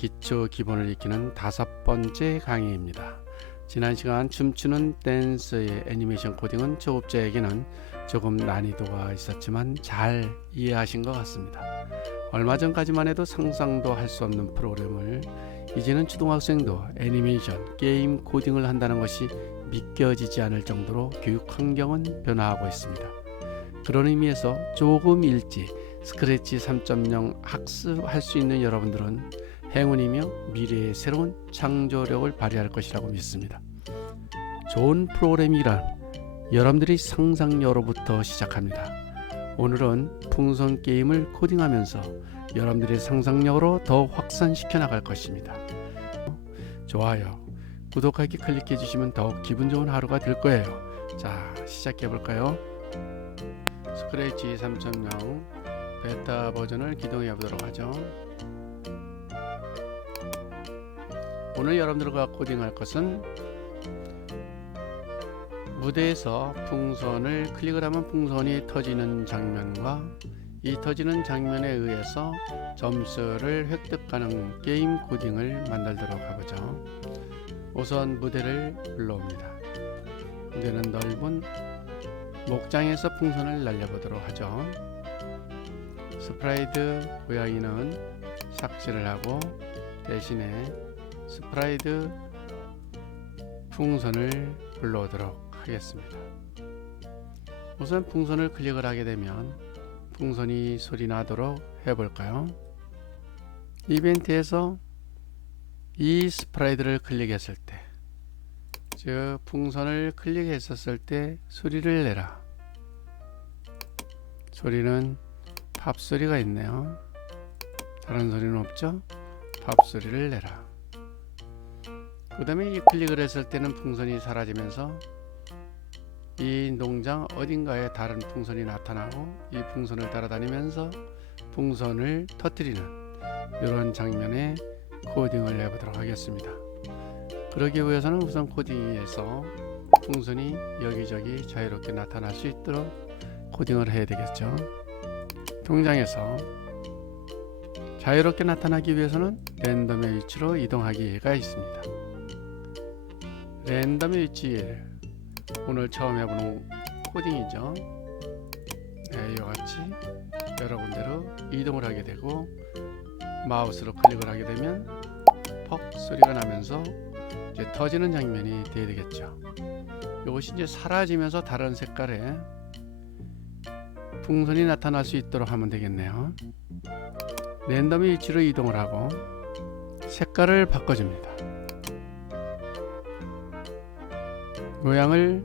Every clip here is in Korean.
기초 기본을 익히는 5번째 강의입니다. 지난 시간 춤추는 댄스의 애니메이션 코딩은 초급자에게는 조금 난이도가 있었지만 잘 이해하신 것 같습니다. 얼마 전까지만 해도 상상도 할 수 없는 프로그램을 이제는 초등학생도 애니메이션, 게임 코딩을 한다는 것이 믿겨지지 않을 정도로 교육 환경은 변화하고 있습니다. 그런 의미에서 조금 일찍 스크래치 3.0 학습할 수 있는 여러분들은 행운이며 미래의 새로운 창조력을 발휘할 것이라고 믿습니다. 좋은 프로그래밍이란 여러분들이 상상력으로부터 시작합니다. 오늘은 풍선 게임을 코딩하면서 여러분들의 상상력으로 더 확산시켜 나갈 것입니다. 좋아요, 구독하기 클릭해 주시면 더욱 기분 좋은 하루가 될 거예요. 자, 시작해 볼까요? 스크래치 3.0 베타 버전을 기동해 보도록 하죠. 오늘 여러분들과 코딩할 것은 무대에서 풍선을 클릭을 하면 풍선이 터지는 장면과 이 터지는 장면에 의해서 점수를 획득하는 게임 코딩을 만들도록 하보죠. 우선 무대를 불러옵니다. 무대는 넓은 목장에서 풍선을 날려보도록 하죠. 스프라이드 고양이는 삭제를 하고 대신에 스프라이드 풍선을 불러오도록 하겠습니다. 우선 풍선을 클릭을 하게 되면 풍선이 소리 나도록 해볼까요? 이벤트에서 이 스프라이드를 클릭했을 때, 즉 풍선을 클릭했었을 때 소리를 내라. 소리는 팝 소리가 있네요. 다른 소리는 없죠? 팝 소리를 내라. 그 다음에 이 클릭을 했을 때는 풍선이 사라지면서 이 농장 어딘가에 다른 풍선이 나타나고 이 풍선을 따라다니면서 풍선을 터뜨리는 이런 장면의 코딩을 해보도록 하겠습니다. 그러기 위해서는 우선 코딩에서 풍선이 여기저기 자유롭게 나타날 수 있도록 코딩을 해야 되겠죠. 동장에서 자유롭게 나타나기 위해서는 랜덤의 위치로 이동하기가 있습니다. 랜덤의 위치에 오늘 처음 해보는 코딩이죠. 네, 이와 같이 여러 군데로 이동을 하게 되고 마우스로 클릭을 하게 되면 퍽 소리가 나면서 이제 터지는 장면이 되어야 되겠죠. 이것이 이제 사라지면서 다른 색깔의 풍선이 나타날 수 있도록 하면 되겠네요. 랜덤의 위치로 이동을 하고 색깔을 바꿔줍니다. 모양을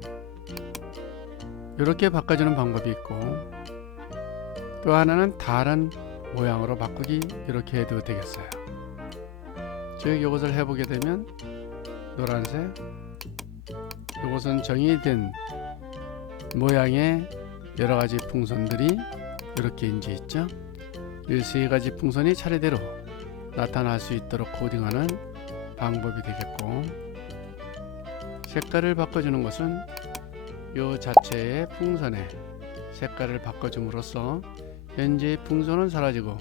이렇게 바꿔주는 방법이 있고 또 하나는 다른 모양으로 바꾸기 이렇게 해도 되겠어요. 즉 이것을 해보게 되면 노란색, 이것은 정의된 모양의 여러가지 풍선들이 이렇게 인지 있죠. 이 세 가지 풍선이 차례대로 나타날 수 있도록 코딩하는 방법이 되겠고, 색깔을 바꿔주는 것은 이 자체의 풍선의 색깔을 바꿔줌으로써 현재의 풍선은 사라지고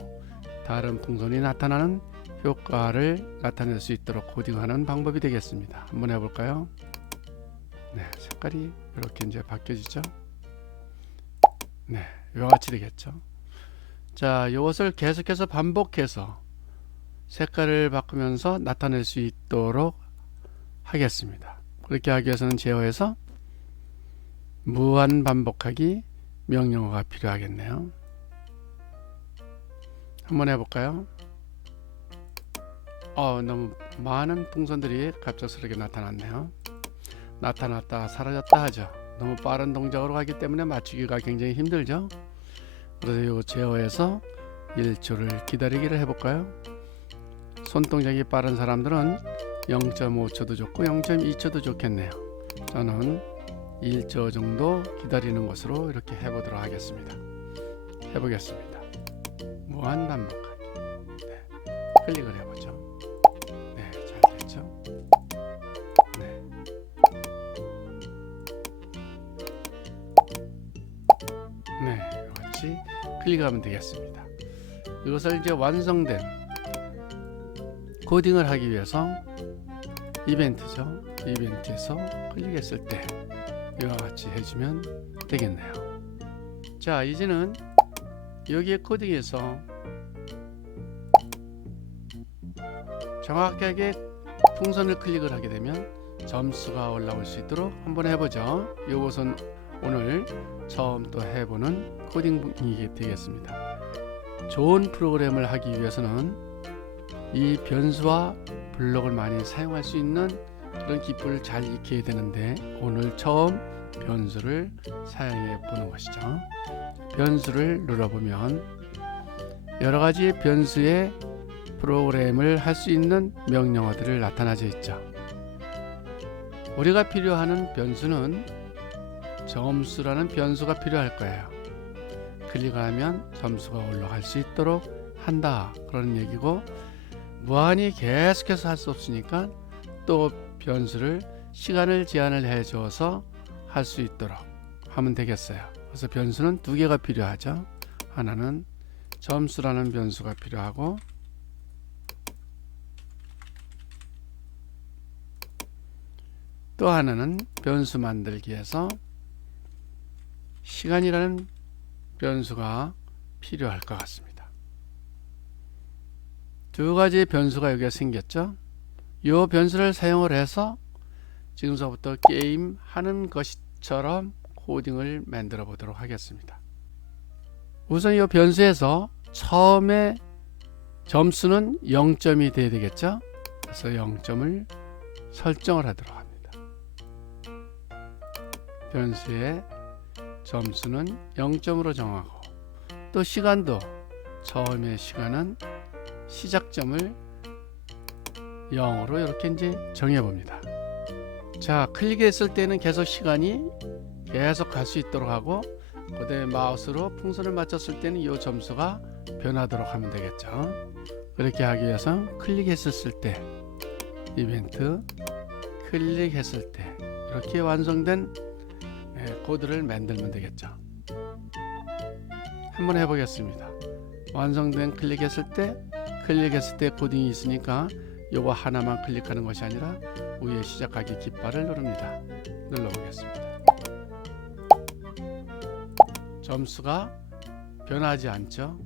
다른 풍선이 나타나는 효과를 나타낼 수 있도록 코딩하는 방법이 되겠습니다. 한번 해볼까요? 네, 색깔이 이렇게 이제 바뀌어지죠. 네, 이와 같이 되겠죠. 자, 이것을 계속해서 반복해서 색깔을 바꾸면서 나타낼 수 있도록 하겠습니다. 그렇게 하기 위해서는 제어해서 무한 반복하기 명령어가 필요하겠네요. 한번 해볼까요? 너무 많은 풍선들이 갑작스럽게 나타났네요. 나타났다 사라졌다 하죠. 너무 빠른 동작으로 가기 때문에 맞추기가 굉장히 힘들죠. 그래서 이 제어해서 1초를 기다리기를 해볼까요? 손동작이 빠른 사람들은 0.5초도 좋고 0.2초도 좋겠네요. 저는 1초 정도 기다리는 것으로 이렇게 해보도록 하겠습니다. 해보겠습니다. 무한 반복하기. 네, 클릭을 해보죠. 네, 잘 됐죠? 네. 네, 같이 클릭하면 되겠습니다. 이것을 이제 완성된 코딩을 하기 위해서 이벤트죠. 이벤트에서 클릭했을 때 이와 같이 해주면 되겠네요. 자, 이제는 여기에 코딩에서 정확하게 풍선을 클릭을 하게 되면 점수가 올라올 수 있도록 한번 해보죠. 이것은 오늘 처음 또 해보는 코딩이 되겠습니다. 좋은 프로그램을 하기 위해서는 이 변수와 블록을 많이 사용할 수 있는 그런 기법을 잘 익혀야 되는데, 오늘 처음 변수를 사용해 보는 것이죠. 변수를 눌러보면 여러가지 변수의 프로그램을 할 수 있는 명령어들을 나타나져 있죠. 우리가 필요하는 변수는 점수라는 변수가 필요할 거예요. 클릭하면 점수가 올라갈 수 있도록 한다, 그런 얘기고, 무한히 계속해서 할 수 없으니까 또 변수를 시간을 제한을 해 줘서 할 수 있도록 하면 되겠어요. 그래서 변수는 두 개가 필요하죠. 하나는 점수라는 변수가 필요하고, 또 하나는 변수 만들기에서 시간이라는 변수가 필요할 것 같습니다. 두 가지의 변수가 여기에 생겼죠. 이 변수를 사용을 해서 지금서부터 게임 하는 것처럼 코딩을 만들어 보도록 하겠습니다. 우선 이 변수에서 처음에 점수는 0점이 돼야 되겠죠. 그래서 0점을 설정을 하도록 합니다. 변수의 점수는 0점으로 정하고, 또 시간도 처음에 시간은 시작점을 0으로 이렇게 이제 정해 봅니다. 자, 클릭했을 때는 계속 시간이 계속 갈 수 있도록 하고, 그다음에 마우스로 풍선을 맞췄을 때는 이 점수가 변하도록 하면 되겠죠. 그렇게 하기 위해서 클릭했을 때 이벤트, 클릭했을 때 이렇게 완성된 코드를 만들면 되겠죠. 한번 해보겠습니다. 완성된 클릭했을 때 코딩이 있으니까 요거 하나만 클릭하는 것이 아니라 위에 시작하기 깃발을 누릅니다. 눌러보겠습니다. 점수가 변하지 않죠.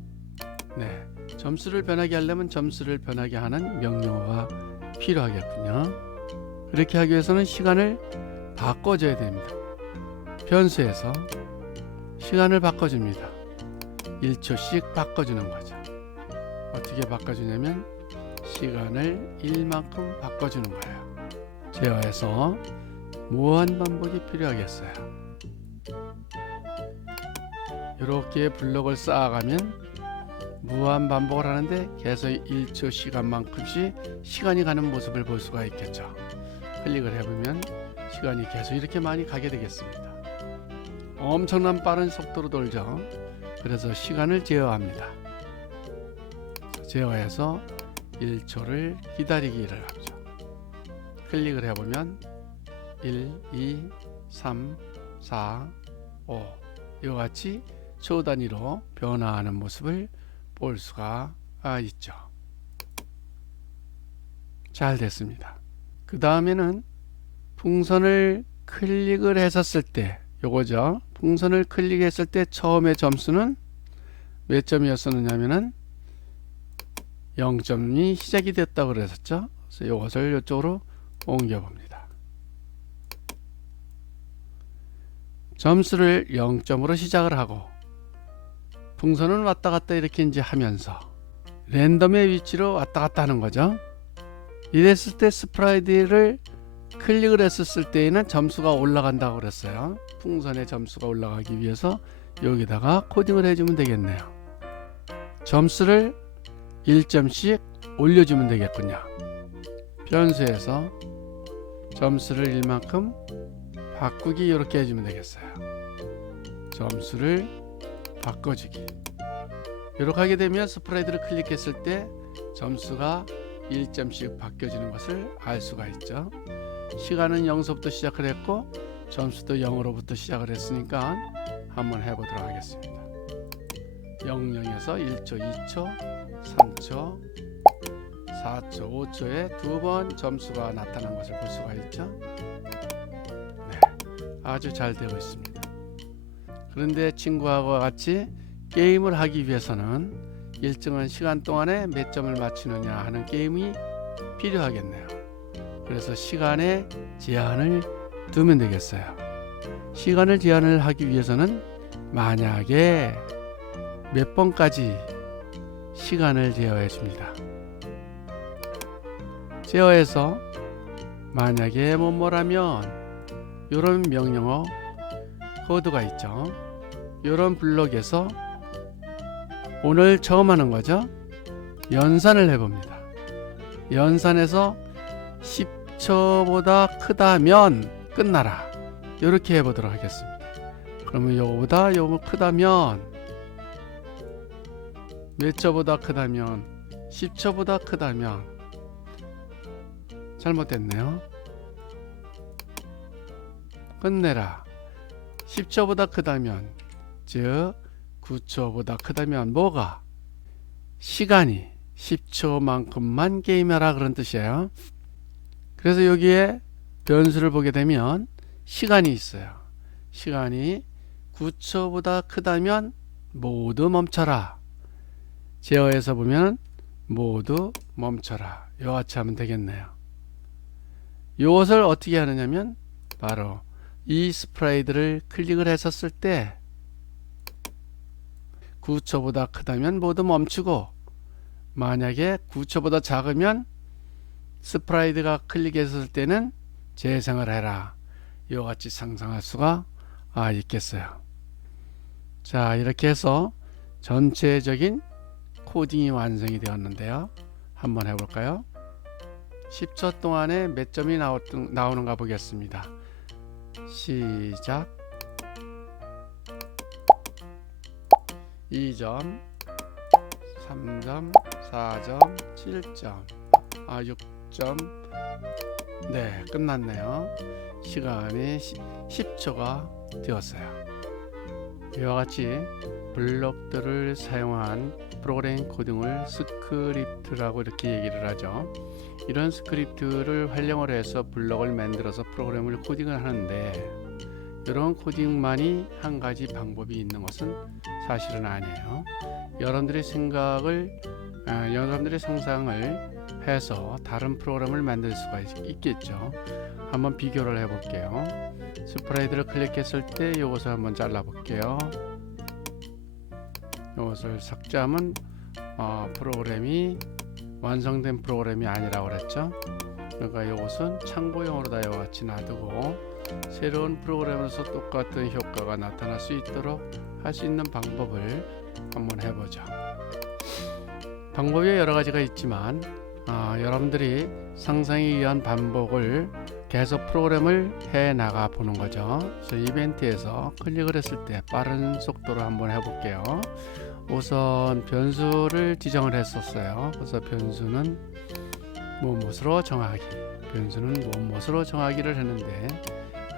네, 점수를 변하게 하려면 점수를 변하게 하는 명령어가 필요하겠군요. 그렇게 하기 위해서는 시간을 바꿔줘야 됩니다. 변수에서 시간을 바꿔줍니다. 1초씩 바꿔주는 거죠. 어떻게 바꿔주냐면 시간을 1만큼 바꿔주는 거예요. 제어해서 무한 반복이 필요하겠어요. 이렇게 블록을 쌓아가면 무한 반복을 하는데 계속 1초 시간만큼씩 시간이 가는 모습을 볼 수가 있겠죠. 클릭을 해보면 시간이 계속 이렇게 많이 가게 되겠습니다. 엄청난 빠른 속도로 돌죠. 그래서 시간을 제어합니다. 제어해서 1초를 기다리기를 하죠. 클릭을 해보면 1, 2, 3, 4, 5 이와 같이 초 단위로 변화하는 모습을 볼 수가 있죠. 잘 됐습니다. 그 다음에는 풍선을 클릭을 했었을 때 요거죠. 풍선을 클릭했을 때 처음에 점수는 몇 점이었었느냐면은 0점이 시작이 됐다고 그랬었죠. 그래서 이것을 이쪽으로 옮겨 봅니다. 점수를 0점으로 시작을 하고 풍선은 왔다 갔다 이렇게 이제 하면서 랜덤의 위치로 왔다 갔다 하는 거죠. 이랬을 때 스프라이드를 클릭을 했었을 때에는 점수가 올라간다고 그랬어요. 풍선의 점수가 올라가기 위해서 여기다가 코딩을 해주면 되겠네요. 점수를 1점씩 올려주면 되겠군요. 변수에서 점수를 1만큼 바꾸기 이렇게 해주면 되겠어요. 점수를 바꿔주기 이렇게 하게 되면 스프라이드를 클릭했을 때 점수가 1점씩 바뀌어지는 것을 알 수가 있죠. 시간은 0서부터 시작을 했고 점수도 0으로부터 시작을 했으니까 한번 해보도록 하겠습니다. 00에서 1초, 2초, 3초, 4초, 5초에 두 번 점수가 나타난 것을 볼 수가 있죠. 네, 아주 잘 되어 있습니다. 그런데 친구하고 같이 게임을 하기 위해서는 일정한 시간 동안에 몇 점을 맞추느냐 하는 게임이 필요하겠네요. 그래서 시간에 제한을 두면 되겠어요. 시간을 제한을 하기 위해서는 만약에 몇 번까지 시간을 제어해 줍니다. 제어해서 만약에 뭐뭐라면 이런 명령어 코드가 있죠. 이런 블록에서 오늘 처음 하는 거죠. 연산을 해봅니다. 연산해서 10초보다 크다면 끝나라. 이렇게 해보도록 하겠습니다. 그러면 요거보다 요거 크다면 몇 초보다 크다면 10초보다 크다면 잘못됐네요. 끝내라. 10초보다 크다면 즉 9초보다 크다면 뭐가? 시간이 10초만큼만 게임하라 그런 뜻이에요. 그래서 여기에 변수를 보게 되면 시간이 있어요. 시간이 9초보다 크다면 모두 멈춰라. 제어해서 보면 모두 멈춰라. 이와 같이 하면 되겠네요. 이것을 어떻게 하느냐면 바로 이 스프라이드를 클릭을 했었을 때 9초보다 크다면 모두 멈추고 만약에 9초보다 작으면 스프라이드가 클릭했을 때는 재생을 해라. 이와 같이 상상할 수가 있겠어요. 자, 이렇게 해서 전체적인 코딩이 완성이 되었는데요. 한번 해볼까요? 10초 동안에 몇 점이 나오는가 보겠습니다. 시작. 2점, 3점, 4점, 7점, 6점. 네, 끝났네요. 시간이 10초가 되었어요. 이와 같이 블록들을 사용한 프로그램 코딩을 스크립트라고 이렇게 얘기를 하죠. 이런 스크립트를 활용을 해서 블록을 만들어서 프로그램을 코딩을 하는데 이런 코딩만이 한 가지 방법이 있는 것은 사실은 아니에요. 여러분들의 상상을 해서 다른 프로그램을 만들 수가 있겠죠. 한번 비교를 해 볼게요. 스프라이드를 클릭했을 때 이것을 한번 잘라 볼게요. 이것을 삭제하면 프로그램이 완성된 프로그램이 아니라고 그랬죠. 그러니까 이것은 참고용으로 이와 같이 놔두고 새로운 프로그램에서 똑같은 효과가 나타날 수 있도록 할 수 있는 방법을 한번 해보죠. 방법이 여러 가지가 있지만 여러분들이 상상에 의한 반복을 계속 프로그램을 해 나가 보는 거죠. 그래서 이벤트에서 클릭을 했을 때 빠른 속도로 한번 해볼게요. 우선 변수를 지정을 했었어요. 그래서 변수는 무엇으로 정하기, 변수는 무엇으로 정하기를 했는데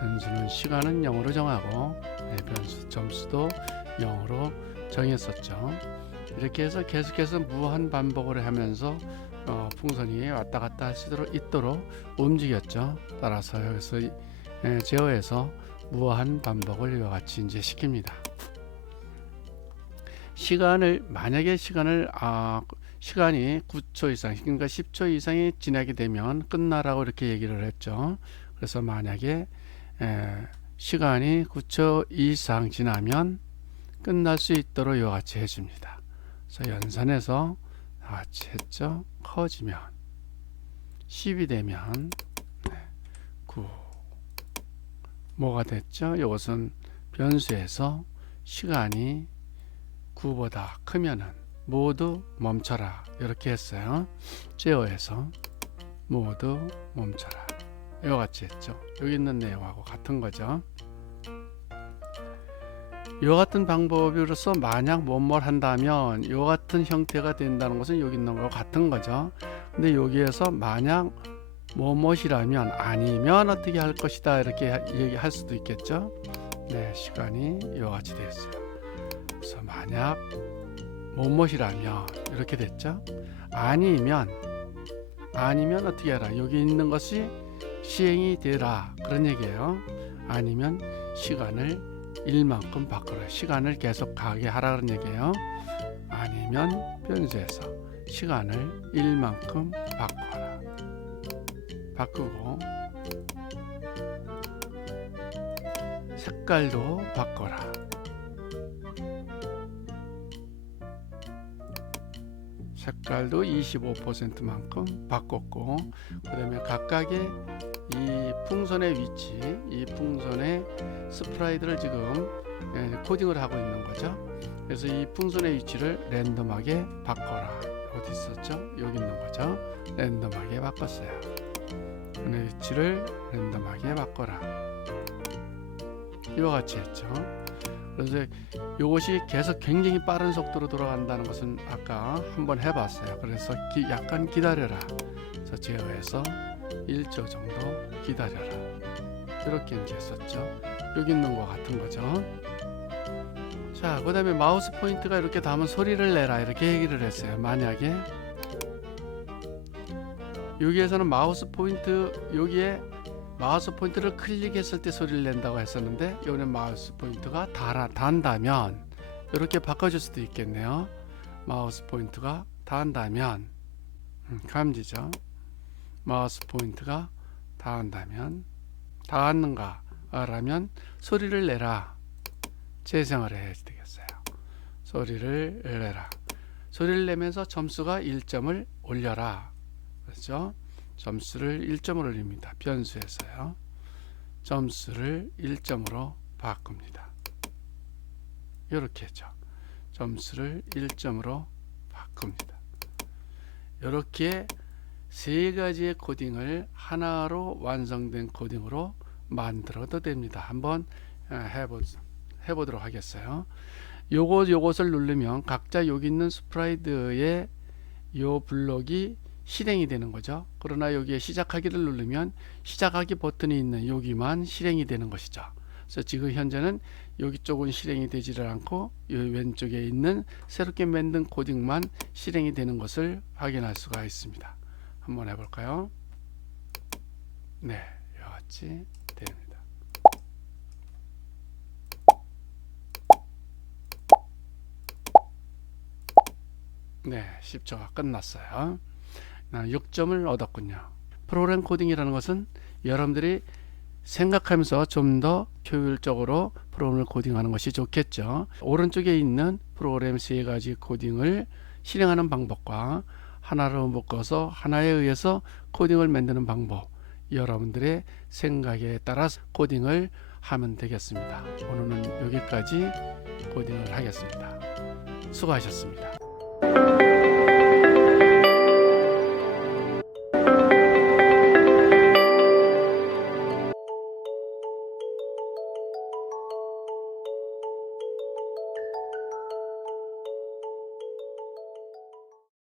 변수는 시간은 0으로 정하고 변수 점수도 0으로 정했었죠. 이렇게 해서 계속해서 무한 반복을 하면서 풍선이 왔다 갔다 할 수 있도록 움직였죠. 따라서 여기서 제어해서 무한 반복을 이와 같이 이제 시킵니다. 만약에 시간이 9초 이상, 그러니까 10초 이상이 지나게 되면 끝나라고 이렇게 얘기를 했죠. 그래서 만약에 시간이 9초 이상 지나면 끝날 수 있도록 이와 같이 해줍니다. 그래서 연산해서 같이 했죠. 커지면 10이 되면 9 뭐가 됐죠? 이것은 변수에서 시간이 9보다 크면은 모두 멈춰라 이렇게 했어요. 제어해서 모두 멈춰라 이와 같이 했죠. 여기 있는 내용하고 같은 거죠. 이와 같은 방법으로서 만약 뭐뭘 한다면 이와 같은 형태가 된다는 것은 여기 있는 거와 같은 거죠. 근데 여기에서 만약 뭐뭇이라면 아니면 어떻게 할 것이다 이렇게 얘기할 수도 있겠죠. 네, 시간이 이와 같이 됐어요. 그래서 만약 뭐뭇이라면 이렇게 됐죠. 아니면 아니면 어떻게 해라. 여기 있는 것이 시행이 되라. 그런 얘기예요. 아니면 시간을 일만큼 바꿔라. 시간을 계속 가게 하라 그런 얘기예요. 아니면 변수에서 시간을 일만큼 바꿔라. 바꾸고 색깔도 바꿔라. 색깔도 25%만큼 바꿨고, 그 다음에 각각의 이 풍선의 위치, 이 풍선의 스프라이드를 지금 코딩을 하고 있는 거죠. 그래서 이 풍선의 위치를 랜덤하게 바꿔라. 어디 있었죠? 여기 있는 거죠. 랜덤하게 바꿨어요. 풍선의 위치를 랜덤하게 바꿔라. 이와 같이 했죠. 그래서 이것이 계속 굉장히 빠른 속도로 돌아간다는 것은 아까 한번 해봤어요. 그래서 약간 기다려라. 그래서 제어해서 1초 정도 기다려라. 이렇게 이제 했었죠. 여기 있는 것 같은 거죠. 자, 그 다음에 마우스 포인트가 이렇게 닿으면 소리를 내라. 이렇게 얘기를 했어요. 만약에 여기에서는 마우스 포인트, 여기에 마우스 포인트를 클릭했을 때 소리를 낸다고 했었는데, 여기는 마우스 포인트가 닿는다면 이렇게 바꿔줄 수도 있겠네요. 마우스 포인트가 닿는다면, 감지죠. 마우스 포인트가 닿는다면, 닿았는가 라면 소리를 내라. 재생을 해야 되겠어요. 소리를 내라. 소리를 내면서 점수가 1점을 올려라. 그렇죠? 점수를 1점을 올립니다. 변수에서요. 점수를 1점으로 바꿉니다. 이렇게 했죠. 점수를 1점으로 바꿉니다. 이렇게 세 가지의 코딩을 하나로 완성된 코딩으로 만들어도 됩니다. 한번 해보도록 하겠어요. 요것을 누르면 각자 여기 있는 스프라이드의 요 블록이 실행이 되는 거죠. 그러나 여기에 시작하기를 누르면 시작하기 버튼이 있는 여기만 실행이 되는 것이죠. 그래서 지금 현재는 여기 쪽은 실행이 되지를 않고 이 왼쪽에 있는 새롭게 만든 코딩만 실행이 되는 것을 확인할 수가 있습니다. 한번 해볼까요? 네, 이와 같이 됩니다. 네, 10초가 끝났어요. 6점을 얻었군요. 프로그램 코딩이라는 것은 여러분들이 생각하면서 좀 더 효율적으로 프로그램을 코딩하는 것이 좋겠죠. 오른쪽에 있는 프로그램 세 가지 코딩을 실행하는 방법과 하나로 묶어서 하나에 의해서 코딩을 만드는 방법, 여러분들의 생각에 따라서 코딩을 하면 되겠습니다. 오늘은 여기까지 코딩을 하겠습니다. 수고하셨습니다.